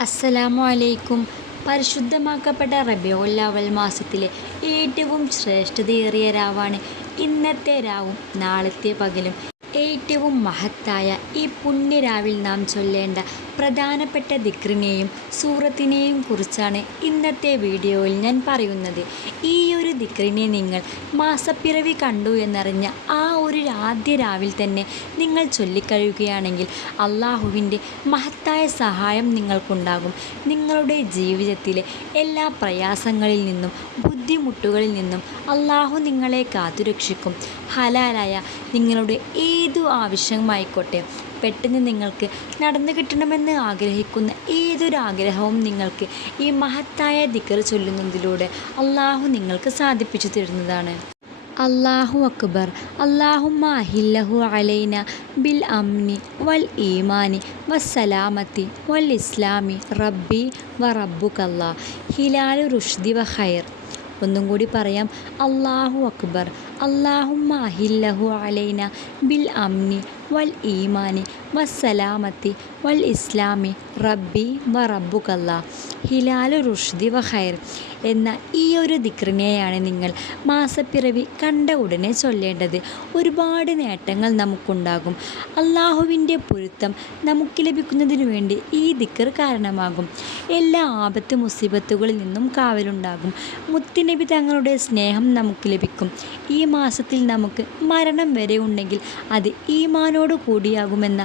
അസ്സലാമു അലൈക്കും പരിശുദ്ധമാക്കപ്പെട്ട റബിയുൽ മാസത്തിലെ ഏറ്റവും ശ്രേഷ്ഠതയേറിയ രാവാണ് ഇന്നത്തെ രാവും നാളത്തെ പകലും. ഏറ്റവും മഹത്തായ ഈ പുണ്യരാവിൽ നാം ചൊല്ലേണ്ട പ്രധാനപ്പെട്ട ദിക്റിനെയും സൂറത്തിനെയും കുറിച്ചാണ് ഇന്നത്തെ വീഡിയോയിൽ ഞാൻ പറയുന്നത്. ഈ ഒരു ദിക്റിനെ നിങ്ങൾ മാസപ്പിറവി കണ്ടു എന്നറിഞ്ഞ ആ ഒരു ആദ്യ രാവിൽ തന്നെ നിങ്ങൾ ചൊല്ലിക്കഴിയുകയാണെങ്കിൽ അള്ളാഹുവിന്റെ മഹത്തായ സഹായം നിങ്ങൾക്കുണ്ടാകും. നിങ്ങളുടെ ജീവിതത്തിലെ എല്ലാ പ്രയാസങ്ങളിൽ നിന്നും ബുദ്ധിമുട്ടുകളിൽ നിന്നും അള്ളാഹു നിങ്ങളെ കാത്തുരക്ഷിക്കും. ഹലാലായ നിങ്ങളുടെ ഏതു ആവശ്യമായിക്കോട്ടെ പെട്ടെന്ന് നിങ്ങൾക്ക് നടന്നു കിട്ടണമെന്ന് ആഗ്രഹിക്കുന്ന ഏതൊരു ആഗ്രഹവും നിങ്ങൾക്ക് ഈ മഹത്തായ ദിക്കർ ചൊല്ലുന്നതിലൂടെ അള്ളാഹു നിങ്ങൾക്ക് സാധിപ്പിച്ചു തരുന്നതാണ്. അള്ളാഹു അക്ബർ. അല്ലാഹുമ്മ മാഹില്ലഹു അലൈന ബിൽ അമ്നി വൽ ഈമാനി വസ്സലാമത്തി വൽ ഇസ്ലാമി റബ്ബി വ റബ്ബുക്കല്ലാ ഹിലാലു റുഷ്ദി വ ഖൈർ. ഒന്നും കൂടി പറയാം അള്ളാഹു അക്ബർ. അല്ലാഹുമ്മ അഹില്ലഹു അലൈന ബിൽ അംനി വൽ ഈമാനി വസ്സലാമത്തി വൽ ഇസ്ലാമി റബ്ബി വ റബ്ബുകല്ല. ഹിലാലു റുഷ്ദി വ ഹൈർ എന്ന ഈ ഒരു ദിക്റിനെയാണ് നിങ്ങൾ മാസപ്പിറവി കണ്ട ഉടനെ ചൊല്ലേണ്ടത്. ഒരുപാട് നേട്ടങ്ങൾ നമുക്കുണ്ടാകും. അള്ളാഹുവിന്റെ പൊരുത്തം നമുക്ക് ലഭിക്കുന്നതിനു വേണ്ടി ഈ ദിക്കർ കാരണമാകും. എല്ലാ ആപത്ത് മുസീബത്തുകളിൽ നിന്നും കാവലുണ്ടാകും. മുത്തിനബി തങ്ങളുടെ സ്നേഹം നമുക്ക് ലഭിക്കും. ഈ മാസത്തിൽ നമുക്ക് മരണം വരെ ഉണ്ടെങ്കിൽ അത് ഈമാനോട് കൂടിയാകുമെന്ന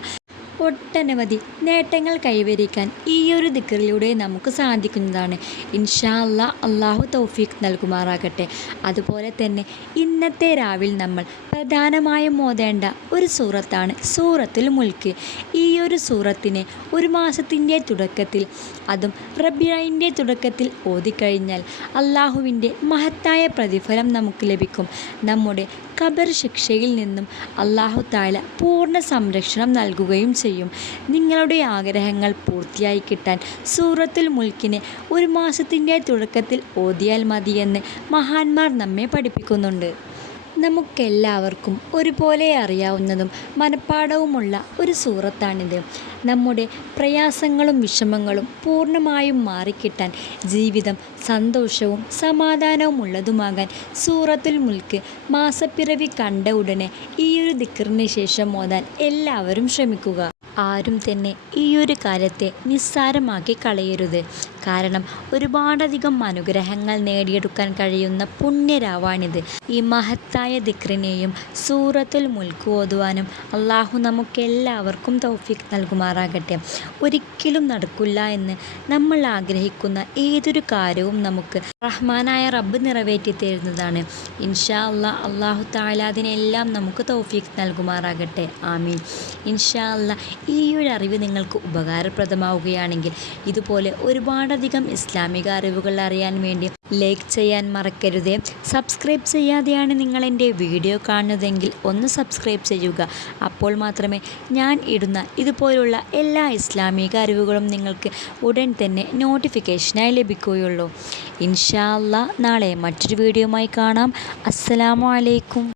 ഒട്ടനവധി നേട്ടങ്ങൾ കൈവരിക്കാൻ ഈ ഒരു ദിക്കറിലൂടെ നമുക്ക് സാധിക്കുന്നതാണ്. ഇൻഷാ അല്ലാ അള്ളാഹു തൗഫീഖ് നൽകുമാറാകട്ടെ. അതുപോലെ തന്നെ ഇന്നത്തെ രാവിൽ നമ്മൾ പ്രധാനമായും ഓതേണ്ട ഒരു സൂറത്താണ് സൂറത്തിൽ മുൽക്ക്. ഈ ഒരു സൂറത്തിനെ ഒരു മാസത്തിന്റെ തുടക്കത്തിൽ അതും റബിയായിന്റെ തുടക്കത്തിൽ ഓതിക്കഴിഞ്ഞാൽ അള്ളാഹുവിന്റെ മഹത്തായ പ്രതിഫലം നമുക്ക് ലഭിക്കും. നമ്മുടെ ഖബർ ശിക്ഷയിൽ നിന്നും അള്ളാഹു താല പൂർണ സംരക്ഷണം നൽകുകയും ചെയ്യും. നിങ്ങളുടെ ആഗ്രഹങ്ങൾ പൂർത്തിയായി കിട്ടാൻ സൂറത്തുൽ മുൽക്കിനെ ഒരു മാസത്തിന്റെ തുടക്കത്തിൽ ഓതിയാൽ മതിയെന്ന് മഹാന്മാർ നമ്മെ പഠിപ്പിക്കുന്നുണ്ട്. നമുക്കെല്ലാവർക്കും ഒരുപോലെ അറിയാവുന്നതും മനഃപ്പാടവുമുള്ള ഒരു സൂറത്താണിത്. നമ്മുടെ പ്രയാസങ്ങളും വിഷമങ്ങളും പൂർണമായും മാറിക്കിട്ടാൻ ജീവിതം സന്തോഷവും സമാധാനവും ഉള്ളതുമാകാൻ സൂറത്തുൽ മുൽക്ക് മാസപ്പിറവി കണ്ട ഉടനെ ഈയൊരു ദിക്കറിന് ശേഷം ഓതാൻ എല്ലാവരും ശ്രമിക്കുക. ആരും തന്നെ ഈ ഒരു കാര്യത്തെ നിസ്സാരമാക്കി കളയരുത്. കാരണം ഒരുപാടധികം അനുഗ്രഹങ്ങൾ നേടിയെടുക്കാൻ കഴിയുന്ന പുണ്യരാവാണിത്. ഈ മഹത്തായ ദിക്റിനെയും സൂറത്തുൽ മുൽക്ക് ഓതുവാനും അള്ളാഹു നമുക്കെല്ലാവർക്കും തൗഫിക് നൽകുമാറാകട്ടെ. ഒരിക്കലും നടക്കില്ല എന്ന് നമ്മൾ ആഗ്രഹിക്കുന്ന ഏതൊരു കാര്യവും നമുക്ക് റഹ്മാനായ റബ്ബ് നിറവേറ്റി തരുന്നതാണ്. ഇൻഷാ അള്ളാ അള്ളാഹു താലാദിനെല്ലാം നമുക്ക് തൗഫീഖ് നൽകുമാറാകട്ടെ. ആമീൻ. ഇൻഷാ അല്ലാ ഈ ഒരു അറിവ് നിങ്ങൾക്ക് ഉപകാരപ്രദമാവുകയാണെങ്കിൽ ഇതുപോലെ ഒരുപാടധികം ഇസ്ലാമിക അറിവുകൾ അറിയാൻ വേണ്ടി ലൈക്ക് ചെയ്യാൻ മറക്കരുത്. സബ്സ്ക്രൈബ് ചെയ്യാതെയാണ് നിങ്ങൾ എന്റെ വീഡിയോ കാണുന്നതെങ്കിൽ ഒന്ന് സബ്സ്ക്രൈബ് ചെയ്യുക. അപ്പോൾ മാത്രമേ ഞാൻ ഇടുന്ന ഇതുപോലുള്ള എല്ലാ ഇസ്ലാമിക അറിവുകളും നിങ്ങൾക്ക് ഉടൻ തന്നെ നോട്ടിഫിക്കേഷനായി ലഭിക്കുകയുള്ളൂ. ഇൻഷാല്ല നാളെ മറ്റൊരു വീഡിയോയുമായി കാണാം. അസ്സലാമു അലൈക്കും.